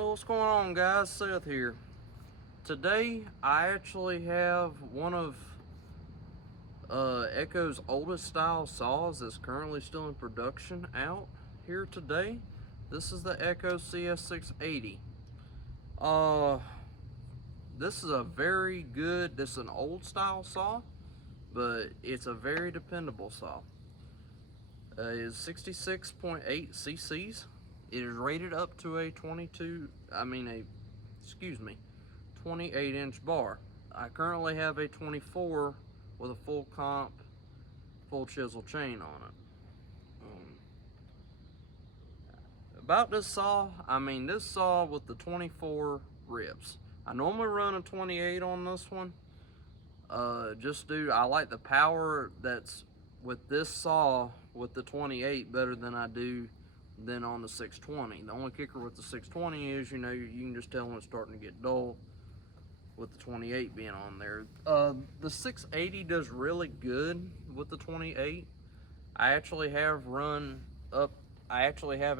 Well, what's going on, guys? Seth here. Today, I actually have one of Echo's oldest style saws that's currently still in production out here today. This is the Echo CS-680. This is a very good, this is an old style saw, but it's a very dependable saw. It is 66.8 cc's. It is rated up to a 28-inch bar. I currently have a 24 with a full comp, full chisel chain on it. About this saw, this saw with the 24 rips. I normally run a 28 on this one. I like the power that's with this saw with the 28 better than I do than on the 620. The only kicker with the 620 is, you can just tell when it's starting to get dull with the 28 being on there. The 680 does really good with the 28. I actually have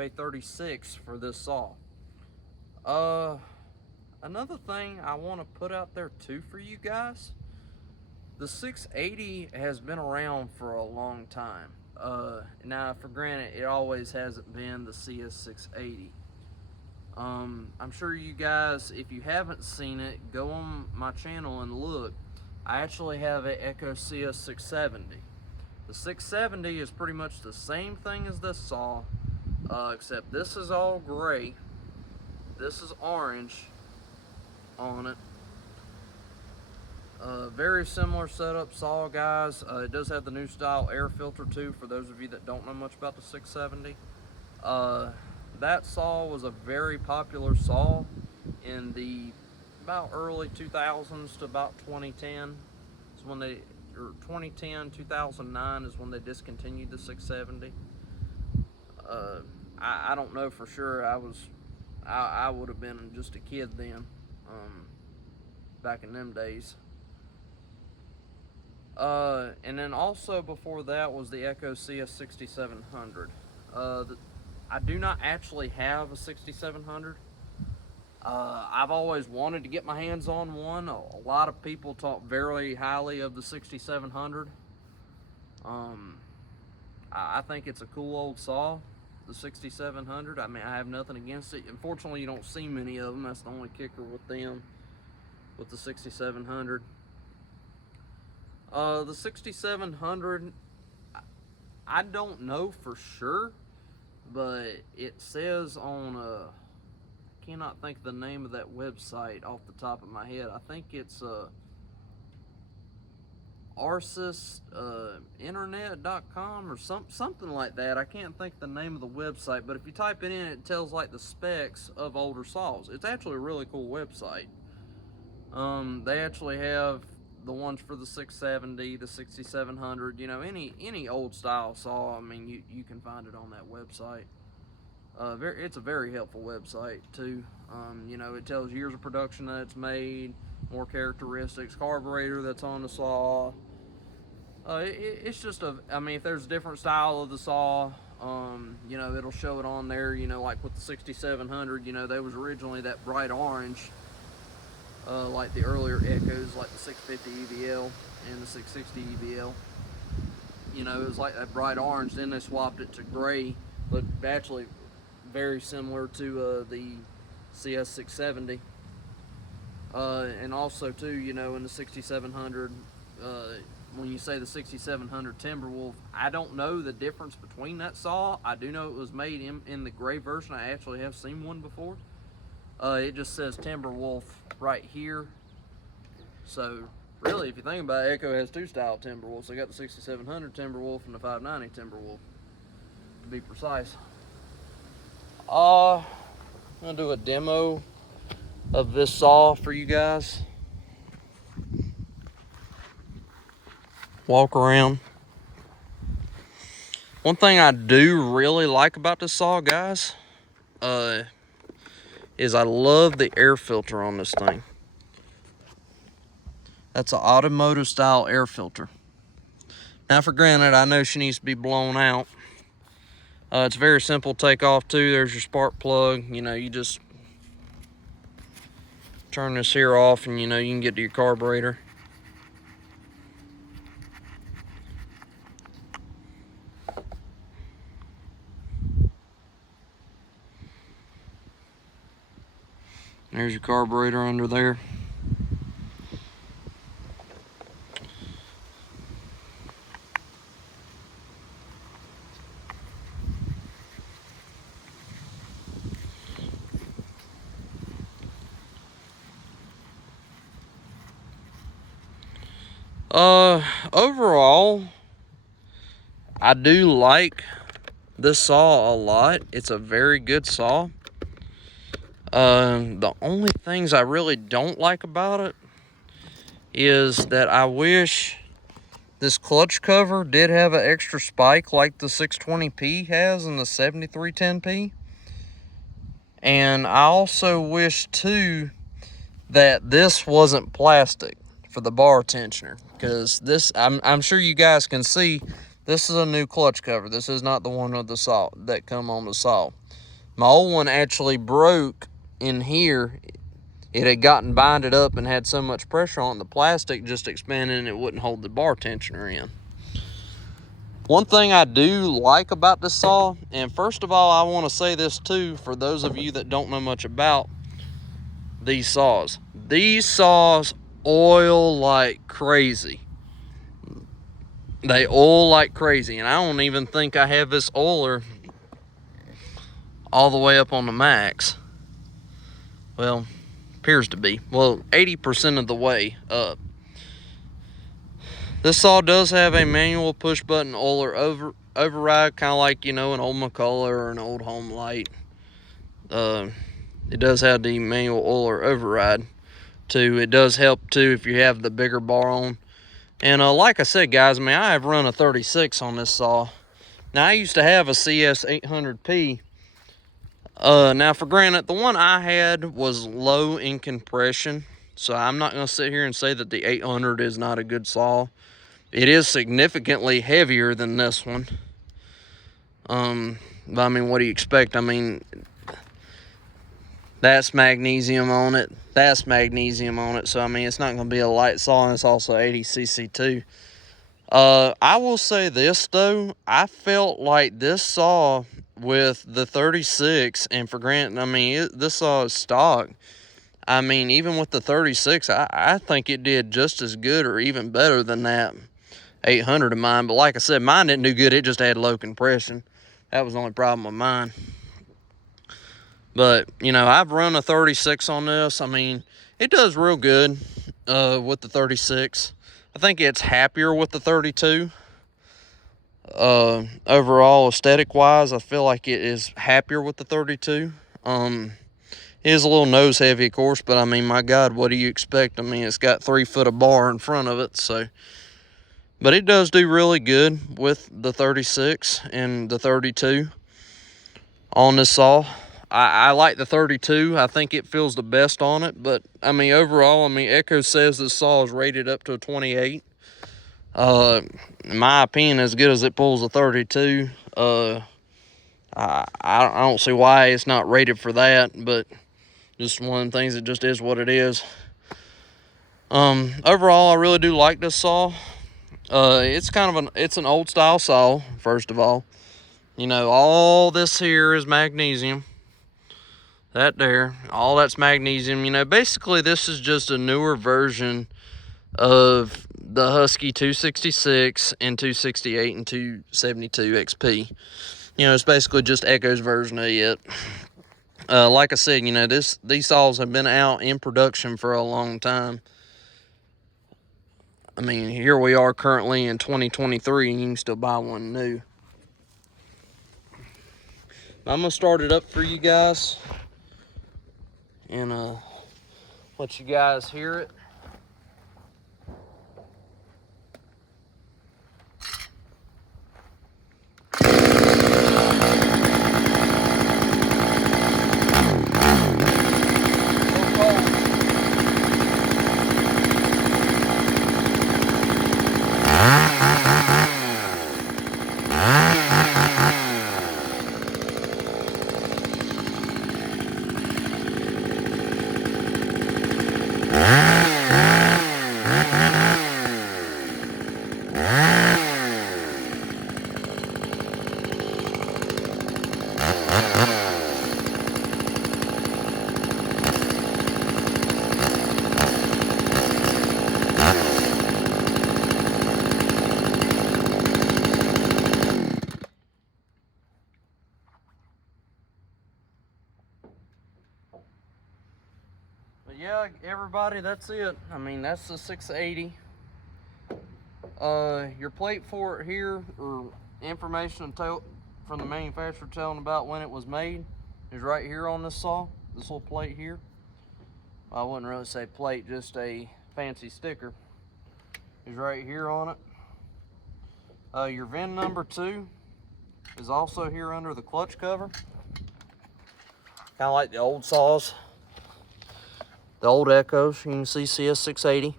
a 36 for this saw. Another thing I want to put out there too for you guys, the 680 has been around for a long time. Now, for granted, it always hasn't been the CS-680. I'm sure you guys, if you haven't seen it, go on my channel and look. I actually have an Echo CS-670. The 670 is pretty much the same thing as this saw, except this is all gray, this is orange on it. Very similar setup saw, guys. It does have the new style air filter too, for those of you that don't know much about the 670. That saw was a very popular saw in the about early 2000s to about 2010. It's when 2009 is when they discontinued the 670. I don't know for sure. I would have been just a kid then, back in them days. And then also before that was the Echo CS-6700. I do not actually have a 6700. I've always wanted to get my hands on one. A lot of people talk very highly of the 6700. I think it's a cool old saw, the 6700. I have nothing against it. Unfortunately, you don't see many of them. That's the only kicker with them, with the 6700. The 6700, I don't know for sure, but it says on, I cannot think of the name of that website off the top of my head. I think it's arsisinternet.com or something like that. I can't think of the name of the website, but if you type it in, it tells like the specs of older saws. It's actually a really cool website. They actually have the ones for the 670, the 6700, any old style saw. You can find it on that website. It's a very helpful website too. It tells years of production that it's made, more characteristics, carburetor that's on the saw. It's just if there's a different style of the saw, it'll show it on there. Like with the 6700, they was originally that bright orange, like the earlier Echoes, like the 650 EVL and the 660 EVL. It was like that bright orange. Then they swapped it to gray, but actually very similar to the CS-670. And also too, in the 6700, when you say the 6700 Timberwolf, I don't know the difference between that saw. I do know it was made in the gray version. I actually have seen one before. It just says Timberwolf right here. So really, if you think about it, Echo has two style Timberwolves. They got the 6700 Timberwolf and the 590 Timberwolf, to be precise. I'm gonna do a demo of this saw for you guys. Walk around. One thing I do really like about this saw, guys, is I love the air filter on this thing. That's an automotive style air filter. Now, for granted, I know she needs to be blown out. It's very simple take off too. There's your spark plug. You just turn this here off, and you know, you can get to your carburetor. There's your carburetor under there. Overall, I do like this saw a lot. It's a very good saw. The only things I really don't like about it is that I wish this clutch cover did have an extra spike like the 620p has and the 7310p. And I also wish too that this wasn't plastic for the bar tensioner, because this, I'm sure you guys can see, this is a new clutch cover. This is not the one with the saw that come on the saw. My old one actually broke in here. It had gotten binded up and had so much pressure on it, the plastic just expanded and it wouldn't hold the bar tensioner in. One thing I do like about this saw, and first of all, I want to say this too for those of you that don't know much about these saws. These saws oil like crazy. They oil like crazy, and I don't even think I have this oiler all the way up on the max. Well, appears to be. Well, 80% of the way up. This saw does have a manual push button oiler override, kind of like, you know, an old McCullough or an old Home Light. It does have the manual oiler override too. It does help too if you have the bigger bar on. And like I said, guys, I mean, I have run a 36 on this saw. Now, I used to have a CS-680. Now, for granted, the one I had was low in compression, so I'm not going to sit here and say that the 800 is not a good saw. It is significantly heavier than this one. But I mean, what do you expect? I mean, that's magnesium on it. That's magnesium on it. So, I mean, it's not going to be a light saw, and it's also 80cc too. I will say this, though. I felt like this saw with the 36, and for granted, I mean, this saw is stock. I mean, even with the 36, I think it did just as good or even better than that 800 of mine. But like I said, mine didn't do good. It just had low compression. That was the only problem with mine. But, you know, I've run a 36 on this. I mean, it does real good with the 36. I think it's happier with the 32. Overall, aesthetic-wise, I feel like it is happier with the 32. It is a little nose heavy, of course, but I mean, my God, what do you expect? I mean, it's got 3 foot of bar in front of it, so. But it does do really good with the 36 and the 32 on this saw. I like the 32. I think it feels the best on it. But, I mean, overall, I mean, Echo says this saw is rated up to a 28. In my opinion, as good as it pulls a 32. I don't see why it's not rated for that. But just one of the things, it just is what it is. Overall, I really do like this saw. It's kind of it's an old style saw, first of all. You know, all this here is magnesium. That there, all that's magnesium. You know, basically this is just a newer version of the Husky 266 and 268 and 272 XP. You know, it's basically just Echo's version of it. Like I said, you know, these saws have been out in production for a long time. I mean, here we are currently in 2023 and you can still buy one new. I'm gonna start it up for you guys and let you guys hear it. yeah, everybody, that's it. I mean, that's the 680. Your plate for it here, or information from the manufacturer telling about when it was made, is right here on this saw. This little plate here. I wouldn't really say plate, just a fancy sticker is right here on it. Your VIN number 2 is also here under the clutch cover. Kind of like the old saws, the old Echoes. You can see CS-680.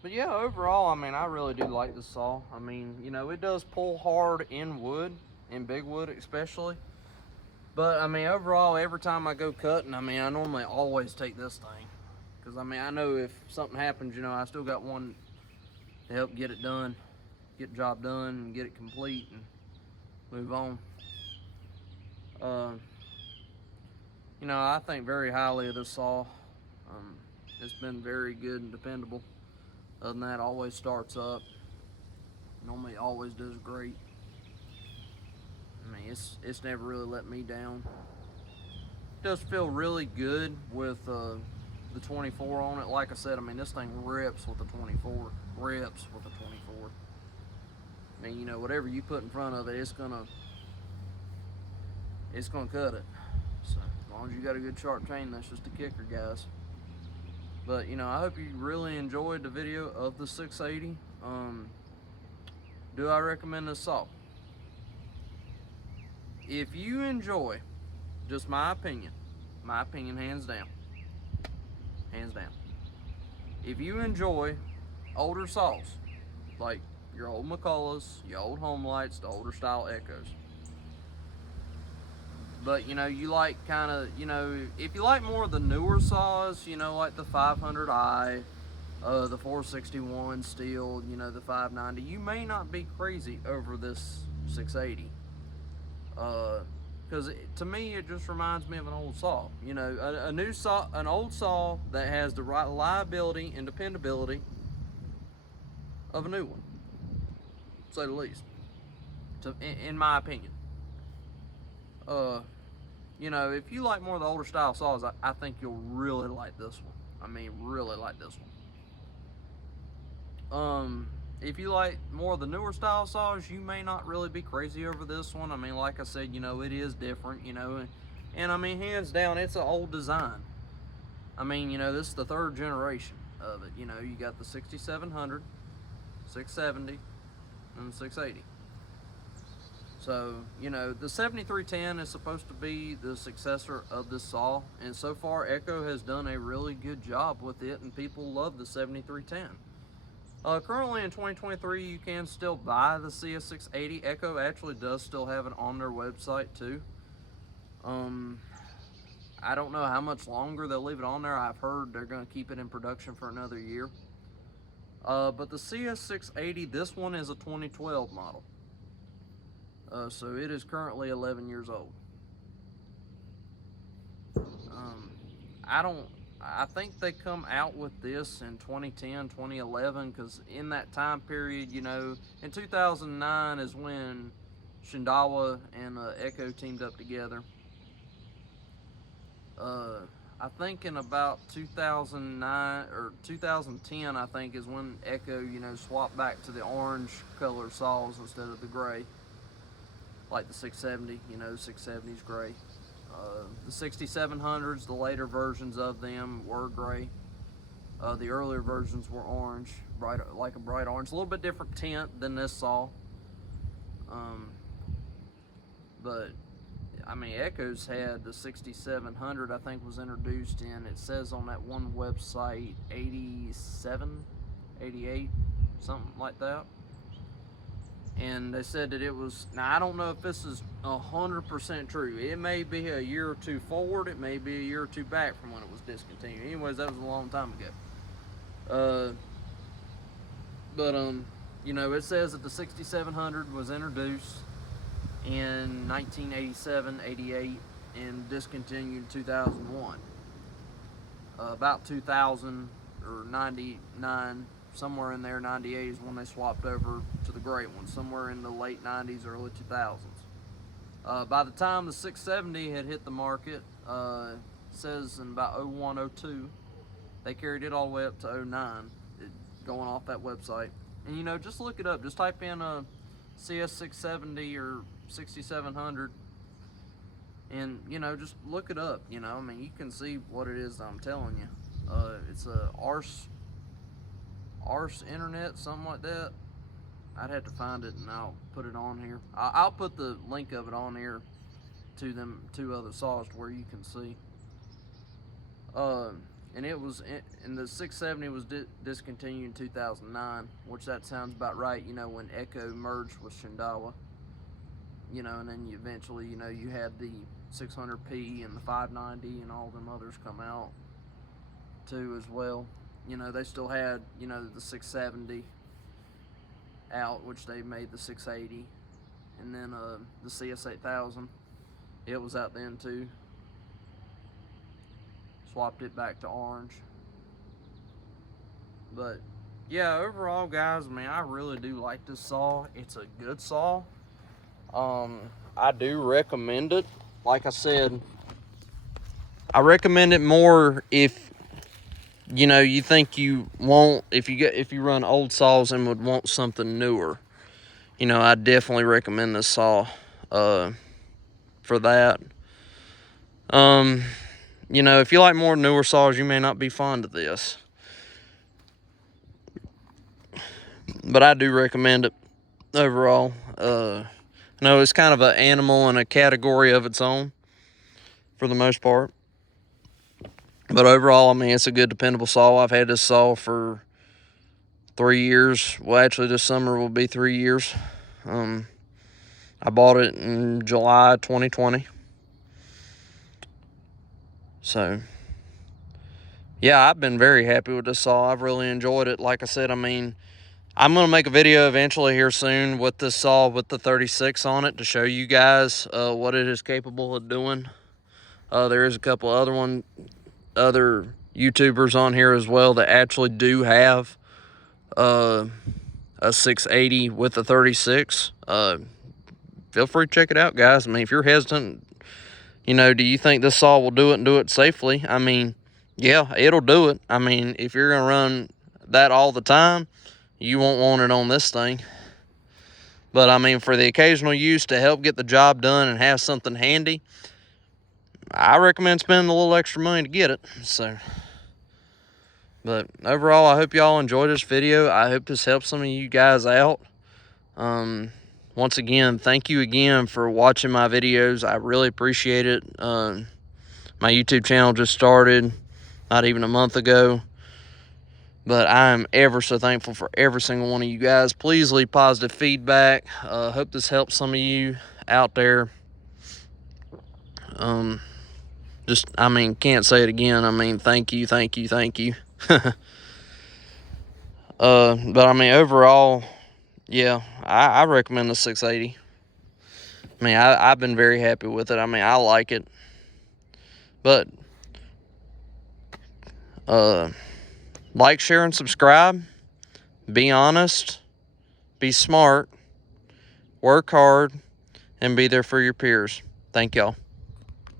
But yeah, overall, I mean, I really do like this saw. I mean, you know, it does pull hard in wood, in big wood especially. But I mean, overall, every time I go cutting, I mean, I normally always take this thing. Because I mean, I know if something happens, you know, I still got one to help get it done, get the job done, and get it complete, and move on. You know, I think very highly of this saw. It's been very good and dependable. Other than that, always starts up. Normally always does great. I mean, it's never really let me down. It does feel really good with the 24 on it. Like I said, I mean, this thing rips with the 24. Rips with the 24. I mean, you know, whatever you put in front of it, it's gonna cut it. So as long as you got a good sharp chain, that's just a kicker, guys. But you know, I hope you really enjoyed the video of the 680. Do I recommend this saw? If you enjoy, just my opinion hands down, if you enjoy older saws, like your old McCulloughs, your old Homelights, the older style Echoes, but you know, you like kind of, you know, if you like more of the newer saws, you know, like the 500i, the 461 steel, you know, the 590, you may not be crazy over this 680. Because to me, it just reminds me of an old saw. You know, a new saw, an old saw that has the right reliability and dependability of a new one, to say the least. In my opinion. You know, if you like more of the older style saws, I think you'll really like this one. I mean, really like this one. If you like more of the newer style saws, you may not really be crazy over this one. I mean, like I said, you know, it is different, you know, and I mean, hands down, it's an old design. I mean, you know, this is the 3rd generation of it. You know, you got the 6700, 670, and the 680. So, you know, the 7310 is supposed to be the successor of this saw, and so far Echo has done a really good job with it, and people love the 7310. Currently in 2023, you can still buy the CS-680. Echo actually does still have it on their website too. I don't know how much longer they'll leave it on there. I've heard they're going to keep it in production for another year. But the CS-680, this one is a 2012 model. So it is currently 11 years old. I think they come out with this in 2010, 2011, because in that time period, you know, in 2009 is when Shindawa and Echo teamed up together. I think in about 2009 or 2010, I think, is when Echo, you know, swapped back to the orange color saws instead of the gray, like the 670. You know, 670's gray. The 6700s, the later versions of them were gray. The earlier versions were orange, like a bright orange, a little bit different tint than this saw. But I mean, Echoes had the 6700, I think, was introduced in, it says on that one website, 87, 88, something like that. And they said that it was, now I don't know if this is 100% true. It may be a year or two forward, it may be a year or two back from when it was discontinued. Anyways, that was a long time ago. You know, it says that the 6700 was introduced in 1987, 88, and discontinued in 2001. About 2000 or 99, somewhere in there, 98 is when they swapped over to the gray one, somewhere in the late 90s, early 2000s. By the time the 670 had hit the market, says in about 01, 02, they carried it all the way up to 09, going off that website. And, you know, just look it up. Just type in a CS-670 or 6700, and, you know, just look it up. You know, I mean, you can see what it is I'm telling you. It's a Ars Internet, something like that. I'd have to find it and I'll put it on here. I'll put the link of it on here to them two other saws to where you can see. And it was, and the 670 was discontinued in 2009, which that sounds about right. You know, when Echo merged with Shindawa. You know, and then you eventually, you know, you had the 600p and the 590 and all them others come out too as well. You know, they still had, you know, the 670 out, which they made the 680, and then the CS-680, it was out then too. Swapped it back to orange. But yeah, overall, guys, I mean, I really do like this saw. It's a good saw. I do recommend it. Like I said, I recommend it more if, you know, you think you want, if you run old saws and would want something newer. You know, I definitely recommend this saw for that. You know, if you like more newer saws, you may not be fond of this. But I do recommend it overall. I know it's kind of an animal in a category of its own for the most part. But overall, I mean, it's a good, dependable saw. I've had this saw for 3 years. Well, actually, this summer will be 3 years. I bought it in July 2020. So, yeah, I've been very happy with this saw. I've really enjoyed it. Like I said, I mean, I'm going to make a video eventually here soon with this saw with the 36 on it to show you guys what it is capable of doing. There is a couple other YouTubers on here as well that actually do have a 680 with the 36. Feel free to check it out, guys. I mean, if you're hesitant, you know, do you think this saw will do it and do it safely? I mean, yeah, it'll do it. I mean, if you're going to run that all the time, you won't want it on this thing. But, I mean, for the occasional use to help get the job done and have something handy, I recommend spending a little extra money to get it. So, but overall, I hope y'all enjoyed this video. I hope this helps some of you guys out. Once again, thank you again for watching my videos. I really appreciate it. My YouTube channel just started not even a month ago. But I am ever so thankful for every single one of you guys. Please leave positive feedback. Hope this helps some of you out there. Just, I mean, can't say it again. I mean, thank you, thank you, thank you. But, I mean, overall, yeah, I recommend the 680. I mean, I've been very happy with it. I mean, I like it. But, like, share, and subscribe. Be honest. Be smart. Work hard. And be there for your peers. Thank y'all.